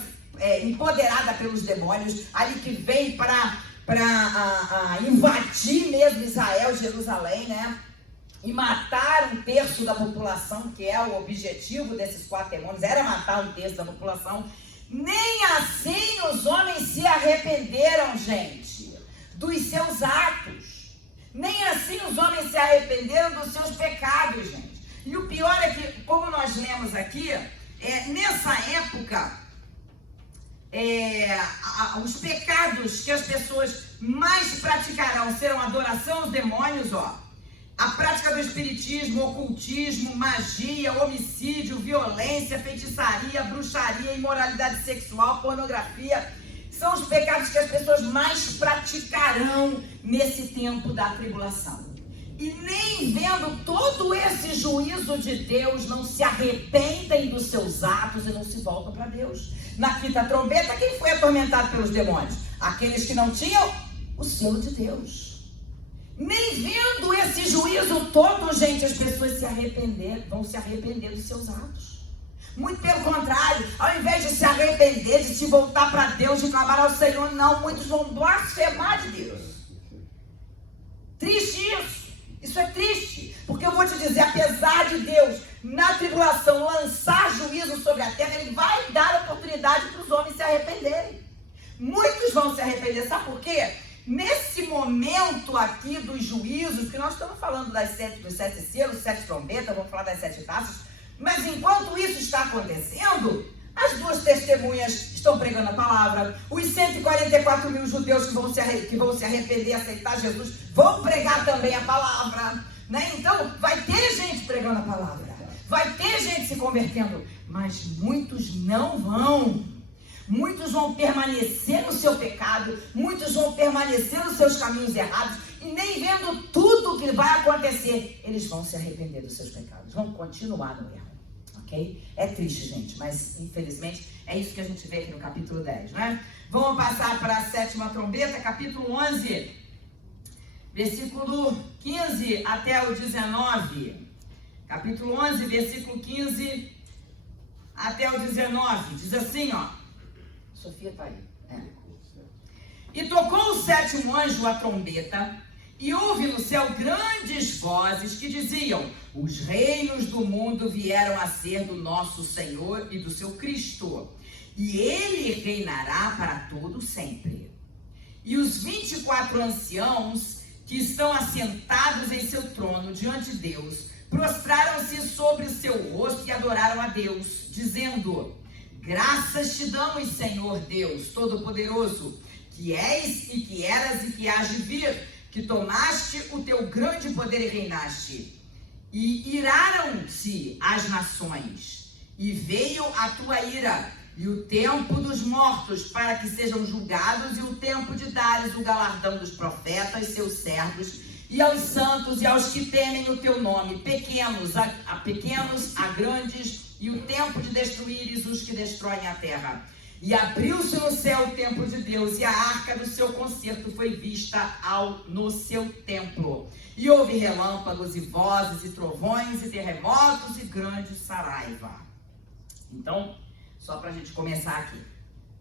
empoderada pelos demônios, ali que vem para invadir mesmo Israel, Jerusalém, né? E matar 1/3 da população, que é o objetivo desses 4 demônios, era matar 1/3 da população. Nem assim os homens se arrependeram, gente, dos seus atos. Nem assim os homens se arrependeram dos seus pecados, gente. E o pior é que, como nós lemos aqui, nessa época, os pecados que as pessoas mais praticarão serão adoração aos demônios, a prática do espiritismo, ocultismo, magia, homicídio, violência, feitiçaria, bruxaria, imoralidade sexual, pornografia. São os pecados que as pessoas mais praticarão nesse tempo da tribulação. E nem vendo todo esse juízo de Deus, não se arrependem dos seus atos e não se voltam para Deus. Na 5ª trombeta, quem foi atormentado pelos demônios? Aqueles que não tinham o selo de Deus. Nem vendo esse juízo todo, gente, as pessoas vão se arrepender dos seus atos. Muito pelo contrário, ao invés de se arrepender, de se voltar para Deus, de clamar ao Senhor, não, muitos vão blasfemar de Deus. Triste isso. Isso é triste, porque eu vou te dizer, apesar de Deus, na tribulação, lançar juízo sobre a terra, Ele vai dar oportunidade para os homens se arrependerem. Muitos vão se arrepender, sabe por quê? Nesse momento aqui dos juízos, que nós estamos falando dos 7 selos, 7 trombetas, vamos falar das 7 taças, mas enquanto isso está acontecendo, as 2 testemunhas estão pregando a palavra, os 144 mil judeus que vão se arrepender e aceitar Jesus vão pregar também a palavra, né? Então vai ter gente pregando a palavra, vai ter gente se convertendo, mas muitos não vão. Muitos vão permanecer no seu pecado, muitos vão permanecer nos seus caminhos errados e nem vendo tudo que vai acontecer, eles vão se arrepender dos seus pecados, vão continuar no erro, ok? É triste, gente, mas infelizmente é isso que a gente vê aqui no capítulo 10, né? Vamos passar para a sétima trombeta, capítulo 11, versículo 15 até o 19. Capítulo 11, versículo 15 até o 19. Diz assim, ó. Sofia está aí. E tocou o sétimo anjo a trombeta, e houve no céu grandes vozes que diziam: os reinos do mundo vieram a ser do nosso Senhor e do seu Cristo, e ele reinará para todo sempre. E os 24 anciãos que estão assentados em seu trono diante de Deus, prostraram-se sobre o seu rosto e adoraram a Deus, dizendo: graças te damos, Senhor Deus Todo-Poderoso, que és e que eras e que hás de vir, que tomaste o teu grande poder e reinaste. E iraram-se as nações, e veio a tua ira, e o tempo dos mortos, para que sejam julgados, e o tempo de dares o galardão dos profetas, seus servos, e aos santos e aos que temem o teu nome, pequenos a grandes, e o tempo de destruíres os que destroem a terra. E abriu-se no céu o templo de Deus, e a arca do seu concerto foi vista no seu templo. E houve relâmpagos e vozes e trovões e terremotos e grande saraiva. Então, só para a gente começar aqui.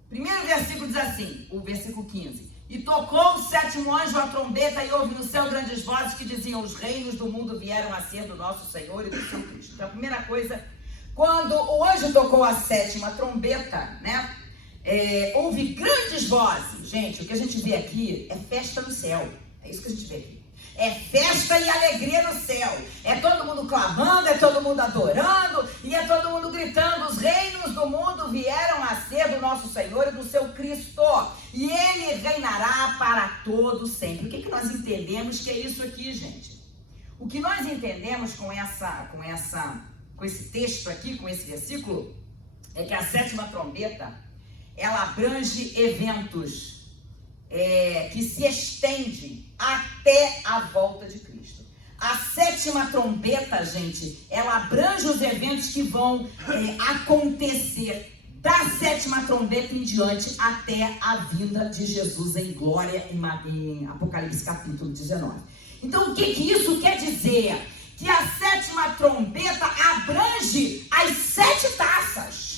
Primeiro versículo diz assim, o versículo 15. E tocou o sétimo anjo a trombeta, e houve no céu grandes vozes que diziam: os reinos do mundo vieram a ser do nosso Senhor e do seu Cristo. Então, a primeira coisa, quando o anjo tocou a sétima trombeta, né? Houve grandes vozes. Gente, o que a gente vê aqui é festa no céu. É isso que a gente vê aqui. É festa e alegria no céu. É todo mundo clamando, é todo mundo adorando, e é todo mundo gritando: os reinos do mundo vieram a ser do nosso Senhor e do seu Cristo, e ele reinará para todo sempre. O que nós entendemos que é isso aqui, gente? O que nós entendemos com esse texto aqui, com esse versículo, é que a sétima trombeta, ela abrange eventos que se estendem até a volta de Cristo. A sétima trombeta, gente, ela abrange os eventos que vão acontecer da sétima trombeta em diante até a vinda de Jesus em glória, em Apocalipse capítulo 19. Então, o que isso quer dizer? Que a sétima trombeta abrange as 7 taças.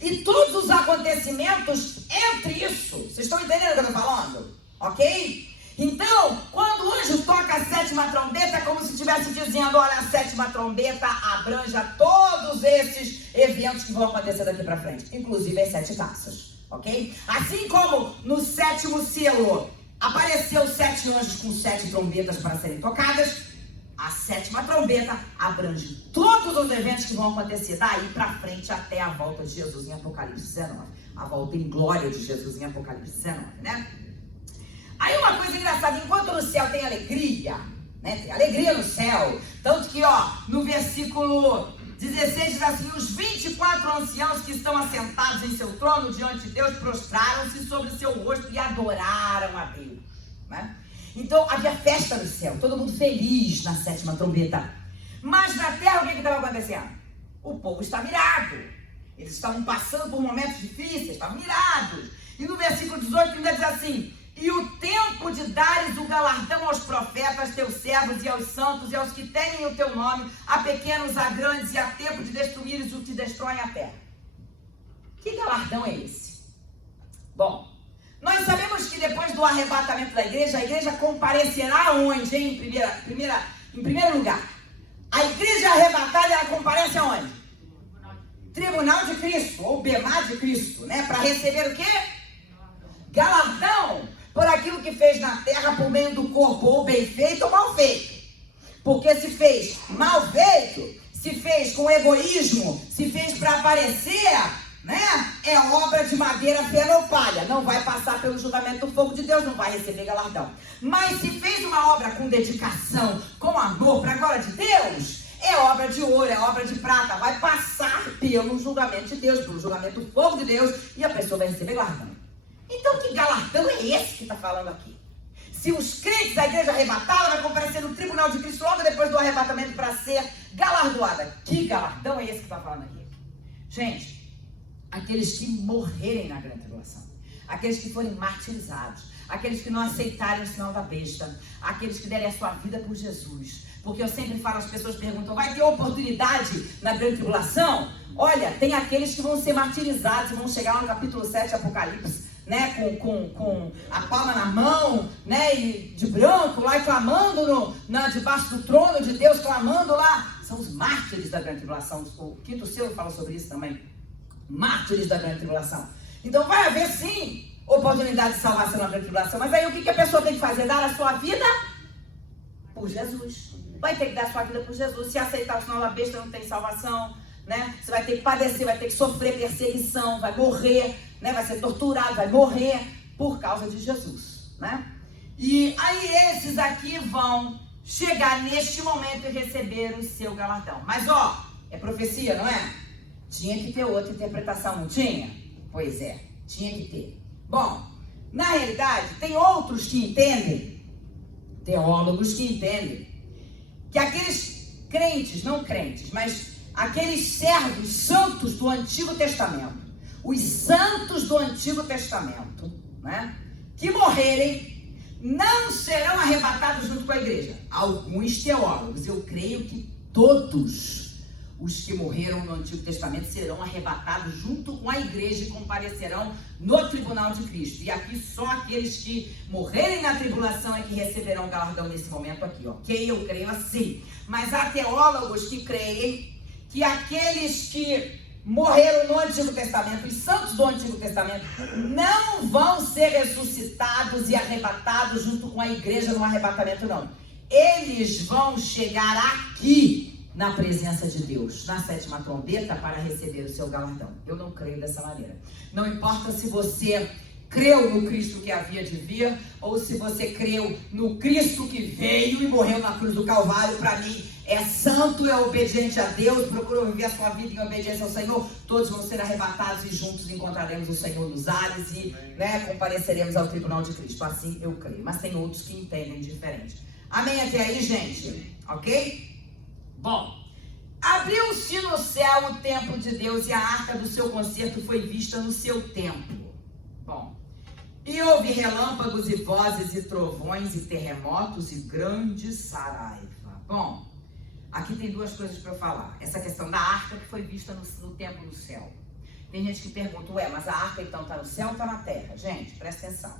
E todos os acontecimentos entre isso. Vocês estão entendendo o que eu estou falando? Ok? Então, quando o anjo toca a sétima trombeta, é como se estivesse dizendo: olha, a sétima trombeta abrange a todos esses eventos que vão acontecer daqui para frente, inclusive as 7 taças, ok? Assim como no sétimo selo apareceu 7 anjos com 7 trombetas para serem tocadas, a sétima trombeta abrange todos os eventos que vão acontecer daí para frente até a volta de Jesus em Apocalipse 19. A volta em glória de Jesus em Apocalipse 19, né? Aí uma coisa engraçada, enquanto no céu tem alegria, né? Tem alegria no céu. Tanto que, no versículo 16 diz assim: os 24 anciãos que estão assentados em seu trono diante de Deus prostraram-se sobre seu rosto e adoraram a Deus, né? Então havia festa no céu, todo mundo feliz na sétima trombeta. Mas na terra, o que estava acontecendo? O povo estava irado. Eles estavam passando por momentos difíceis, estavam irados. E no versículo 18 ainda diz assim: e o tempo de dares o galardão aos profetas, teus servos, e aos santos, e aos que temem o teu nome, a pequenos, a grandes, e a tempo de destruíres o que destroem a terra. Que galardão é esse? Bom, nós sabemos que depois do arrebatamento da igreja, a igreja comparecerá onde, hein? Em primeiro lugar, a igreja arrebatada, ela comparece aonde? Tribunal de Cristo, ou Bemá de Cristo, né? Para receber o quê? Galardão por aquilo que fez na terra por meio do corpo, ou bem feito ou mal feito. Porque se fez mal feito, se fez com egoísmo, se fez para aparecer, né? É obra de madeira, feno ou palha. Não vai passar pelo julgamento do fogo de Deus, não vai receber galardão. Mas se fez uma obra com dedicação, com amor, para a glória de Deus, é obra de ouro, é obra de prata. Vai passar pelo julgamento de Deus, pelo julgamento do fogo de Deus, e a pessoa vai receber galardão. Então, que galardão é esse que está falando aqui? Se se os crentes da igreja arrebatada vai comparecer no tribunal de Cristo logo depois do arrebatamento para ser galardoada. Que galardão é esse que está falando aqui? Gente, aqueles que morrerem na grande tribulação, aqueles que forem martirizados, aqueles que não aceitarem o sinal da besta, aqueles que derem a sua vida por Jesus. Porque eu sempre falo, as pessoas perguntam, vai ter oportunidade na grande tribulação? Olha, tem aqueles que vão ser martirizados, vão chegar lá no capítulo 7 de Apocalipse, né, com a palma na mão, né, e de branco lá, e clamando debaixo do trono de Deus, clamando lá. São os mártires da grande tribulação. O quinto selo fala sobre isso também. Mártires da grande tribulação. Então vai haver sim oportunidade de salvação na grande tribulação. Mas aí o que a pessoa tem que fazer? Dar a sua vida por Jesus. Vai ter que dar a sua vida por Jesus. Se aceitar o sinal da besta, não tem salvação, né? Você vai ter que padecer, vai ter que sofrer perseguição, vai morrer, né? Vai ser torturado, vai morrer por causa de Jesus, né? E aí esses aqui vão chegar neste momento e receber o seu galardão. Mas ó, é profecia, não é? Tinha que ter outra interpretação, não tinha? Pois é, tinha que ter. Bom, na realidade, tem outros que entendem, teólogos que entendem, que aqueles crentes, não crentes, mas aqueles servos santos do Antigo Testamento, os santos do Antigo Testamento, né, que morrerem, não serão arrebatados junto com a igreja. Alguns teólogos, eu creio que todos os que morreram no Antigo Testamento serão arrebatados junto com a igreja e comparecerão no tribunal de Cristo. E aqui só aqueles que morrerem na tribulação é que receberão o galardão nesse momento aqui, ok? Eu creio assim. Mas há teólogos que creem que aqueles que morreram no Antigo Testamento, os santos do Antigo Testamento, não vão ser ressuscitados e arrebatados junto com a igreja no arrebatamento, não. Eles vão chegar aqui na presença de Deus, na sétima trombeta, para receber o seu galardão. Eu não creio dessa maneira. Não importa se você creu no Cristo que havia de vir, ou se você creu no Cristo que veio e morreu na cruz do Calvário. Para mim, é santo, é obediente a Deus, procura viver a sua vida em obediência ao Senhor. Todos vão ser arrebatados e juntos encontraremos o Senhor nos ares e, né, compareceremos ao tribunal de Cristo. Assim eu creio. Mas tem outros que entendem diferente. Amém até aí, gente? Ok? Bom, abriu-se no céu o templo de Deus e a arca do seu concerto foi vista no seu templo. Bom, e houve relâmpagos e vozes e trovões e terremotos e grande saraiva. Bom, aqui tem duas coisas para eu falar. Essa questão da arca que foi vista no templo no céu. Tem gente que pergunta, ué, mas a arca então está no céu ou está na terra? Gente, presta atenção.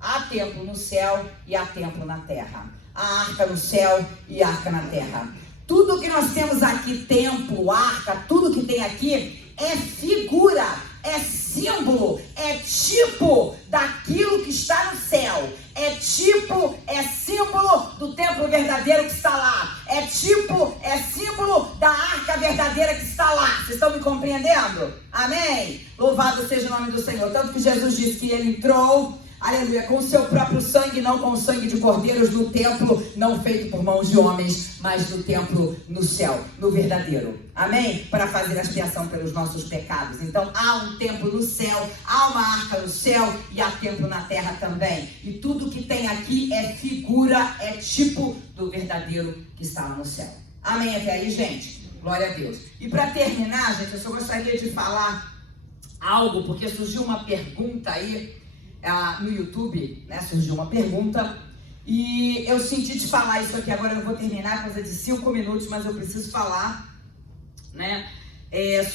Há templo no céu e há templo na terra. Há arca no céu e arca na terra. Tudo que nós temos aqui, templo, arca, tudo que tem aqui é figura, é símbolo, é tipo daquilo que está no céu. É tipo, é símbolo do templo verdadeiro que está lá. É tipo, é símbolo da arca verdadeira que está lá. Vocês estão me compreendendo? Amém? Louvado seja o nome do Senhor. Tanto que Jesus disse que ele entrou, aleluia, com o seu próprio sangue, não com o sangue de cordeiros, no templo, não feito por mãos de homens, mas no templo no céu, no verdadeiro. Amém? Para fazer a expiação pelos nossos pecados. Então, há um templo no céu, há uma arca no céu e há templo na terra também. E tudo que tem aqui é figura, é tipo do verdadeiro que está no céu. Amém até aí, gente? Glória a Deus. E para terminar, gente, eu só gostaria de falar algo, porque surgiu uma pergunta aí, no YouTube, né, surgiu uma pergunta e eu senti de falar isso aqui agora. Eu vou terminar, coisa de 5 minutos, mas eu preciso falar, né,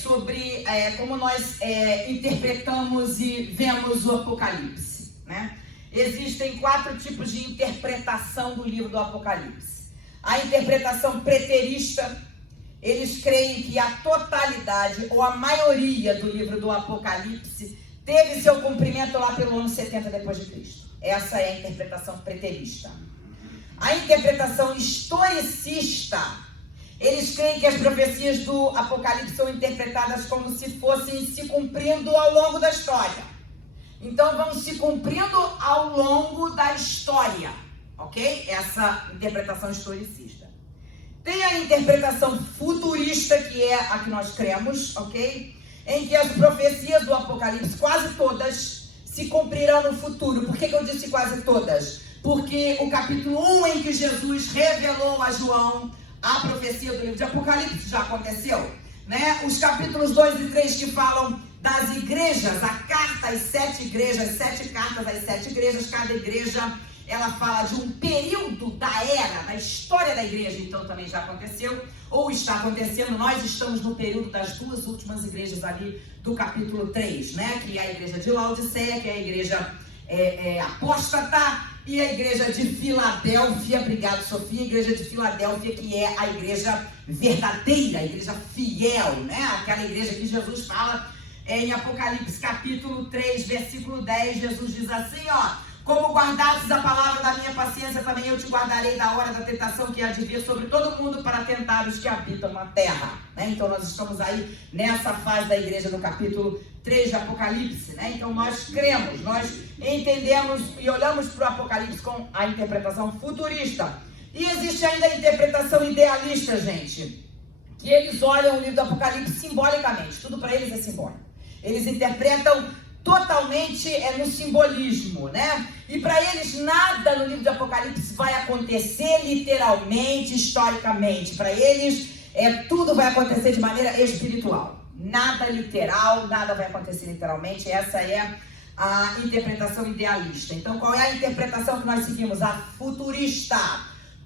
sobre como nós interpretamos e vemos o Apocalipse, né? Existem 4 tipos de interpretação do livro do Apocalipse. A interpretação preterista, eles creem que a totalidade ou a maioria do livro do Apocalipse teve seu cumprimento lá pelo ano 70 depois de Cristo. Essa é a interpretação preterista. A interpretação historicista, eles creem que as profecias do Apocalipse são interpretadas como se fossem se cumprindo ao longo da história. Então vão se cumprindo ao longo da história, ok? Essa interpretação historicista. Tem a interpretação futurista, que é a que nós cremos, ok? Em que as profecias do Apocalipse, quase todas, se cumprirão no futuro. Por que eu disse quase todas? Porque o capítulo 1 em que Jesus revelou a João a profecia do livro de Apocalipse já aconteceu, né? Os capítulos 2 e 3 que falam das igrejas, a carta às 7 igrejas, 7 cartas às 7 igrejas, cada igreja ela fala de um período da era, da história da igreja, então também já aconteceu, ou está acontecendo. Nós estamos no período das duas últimas igrejas ali do capítulo 3, né? Que é a igreja de Laodiceia, que é a igreja apóstata, e a igreja de Filadélfia, obrigado Sofia, a igreja de Filadélfia, que é a igreja verdadeira, a igreja fiel, né? Aquela igreja que Jesus fala em Apocalipse capítulo 3, versículo 10, Jesus diz assim, ó: como guardastes a palavra da minha paciência, também eu te guardarei da hora da tentação que há de vir sobre todo mundo para tentar os que habitam na terra. Né? Então nós estamos aí nessa fase da igreja do capítulo 3 de Apocalipse. Né? Então nós cremos, nós entendemos e olhamos para o Apocalipse com a interpretação futurista. E existe ainda a interpretação idealista, gente, que eles olham o livro do Apocalipse simbolicamente. Tudo para eles é simbólico. Eles interpretam totalmente no simbolismo, né? E para eles nada no livro de Apocalipse vai acontecer literalmente, historicamente. Para eles tudo vai acontecer de maneira espiritual. Nada literal, nada vai acontecer literalmente. Essa é a interpretação idealista. Então qual é a interpretação que nós seguimos? A futurista.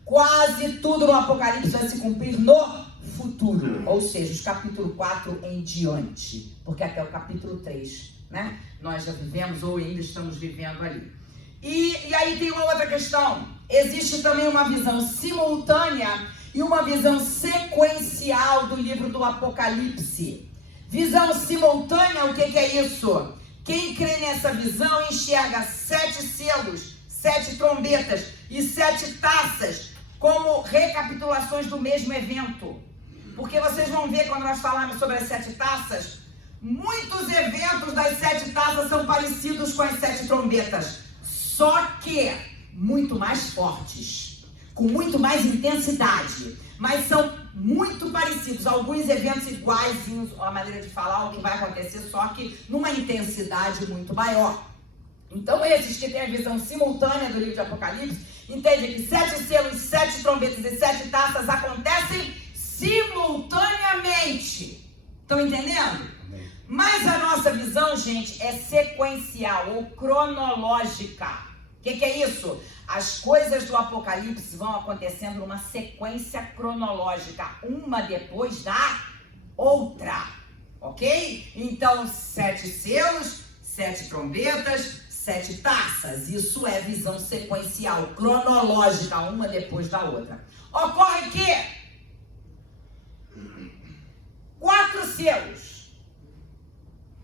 Quase tudo no Apocalipse vai se cumprir no futuro. Ou seja, os capítulo 4 em diante. Porque até o capítulo 3... né? Nós já vivemos ou ainda estamos vivendo ali. E aí tem uma outra questão. Existe também uma visão simultânea e uma visão sequencial do livro do Apocalipse. Visão simultânea, o que é isso? Quem crê nessa visão enxerga 7 selos, 7 trombetas e 7 taças como recapitulações do mesmo evento. Porque vocês vão ver quando nós falarmos sobre as 7 taças, muitos eventos das 7 taças são parecidos com as 7 trombetas, só que muito mais fortes, com muito mais intensidade, mas são muito parecidos, alguns eventos iguaizinhos, a maneira de falar, o que vai acontecer, só que numa intensidade muito maior. Então esses que têm a visão simultânea do livro de Apocalipse, entendem que 7 selos, 7 trombetas e 7 taças acontecem simultaneamente. Estão entendendo? Mas a nossa visão, gente, é sequencial ou cronológica. O que é isso? As coisas do Apocalipse vão acontecendo numa sequência cronológica, uma depois da outra, ok? Então, 7 selos, 7 trombetas, 7 taças. Isso é visão sequencial, cronológica, uma depois da outra. Ocorre que 4 selos.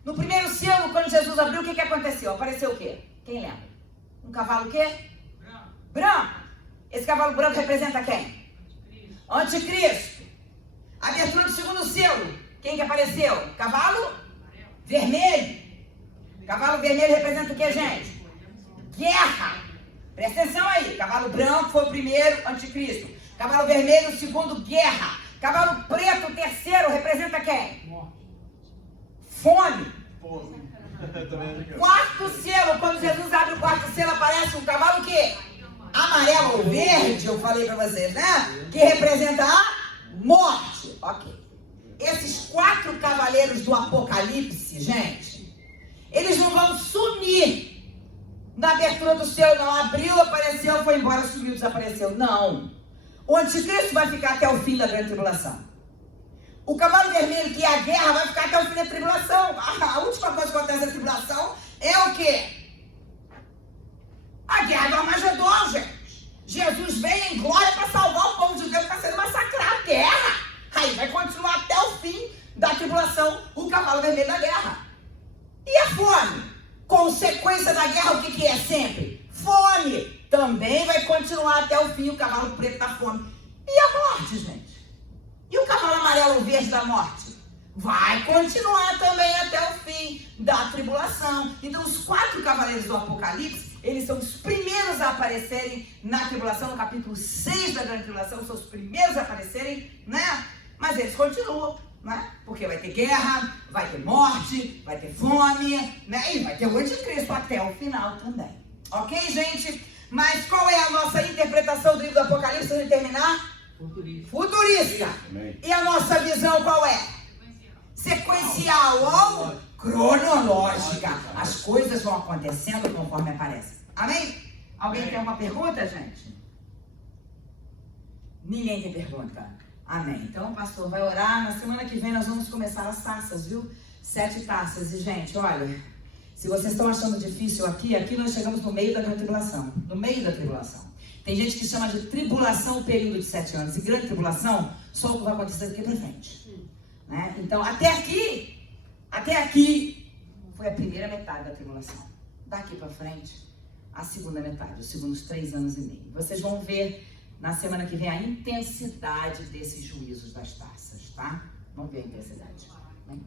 No primeiro selo, quando Jesus abriu, o que aconteceu? Apareceu o quê? Quem lembra? Um cavalo o quê? Branco. Branco. Esse cavalo branco representa quem? Anticristo. Abertura do segundo selo. Quem que apareceu? Cavalo? Vermelho. Cavalo vermelho representa o quê, gente? Guerra. Presta atenção aí. Cavalo branco foi o primeiro, anticristo. Cavalo vermelho, o segundo, guerra. Cavalo preto, o terceiro, representa quem? Fome. Quarto selo, quando Jesus abre o quarto selo, aparece um cavalo que amarelo ou verde, eu falei para vocês, né? Que representa a morte. Ok. Esses 4 cavaleiros do Apocalipse, gente, eles não vão sumir na abertura do selo, não. Abriu, apareceu, foi embora, sumiu, desapareceu. Não. O anticristo vai ficar até o fim da grande tribulação. O cavalo vermelho, que é a guerra, vai ficar até o fim da tribulação. A última coisa que acontece na tribulação é o quê? A guerra do Armagedon, gente. Jesus veio em glória para salvar o povo de Deus que está sendo massacrado. Guerra. Aí vai continuar até o fim da tribulação o cavalo vermelho da guerra. E a fome? Consequência da guerra, o que é sempre? Fome. Também vai continuar até o fim o cavalo preto da fome. E a morte, gente? E o cavalo amarelo ou verde da morte? Vai continuar também até o fim da tribulação. Então, os 4 cavaleiros do Apocalipse, eles são os primeiros a aparecerem na tribulação, no capítulo 6 da grande tribulação, são os primeiros a aparecerem, né? Mas eles continuam, né? Porque vai ter guerra, vai ter morte, vai ter fome, né? E vai ter o anticristo até o final também. Ok, gente? Mas qual é a nossa interpretação do livro do Apocalipse para terminar? Futurista. E a nossa visão qual é? Sequencial ou cronológica. As coisas vão acontecendo conforme aparecem. Amém? Alguém tem uma pergunta, gente? Ninguém tem pergunta. Amém. Então o pastor vai orar. Na semana que vem nós vamos começar as taças, viu? 7 taças. E, gente, olha, se vocês estão achando difícil aqui nós chegamos no meio da tribulação. No meio da tribulação. Tem gente que chama de tribulação o período de 7 anos. E grande tribulação, só o que vai acontecer daqui para frente. Né? Então, até aqui, foi a primeira metade da tribulação. Daqui para frente, a segunda metade, os segundos 3 anos e meio. Vocês vão ver na semana que vem a intensidade desses juízos das taças, tá? Vamos ver a intensidade. Né?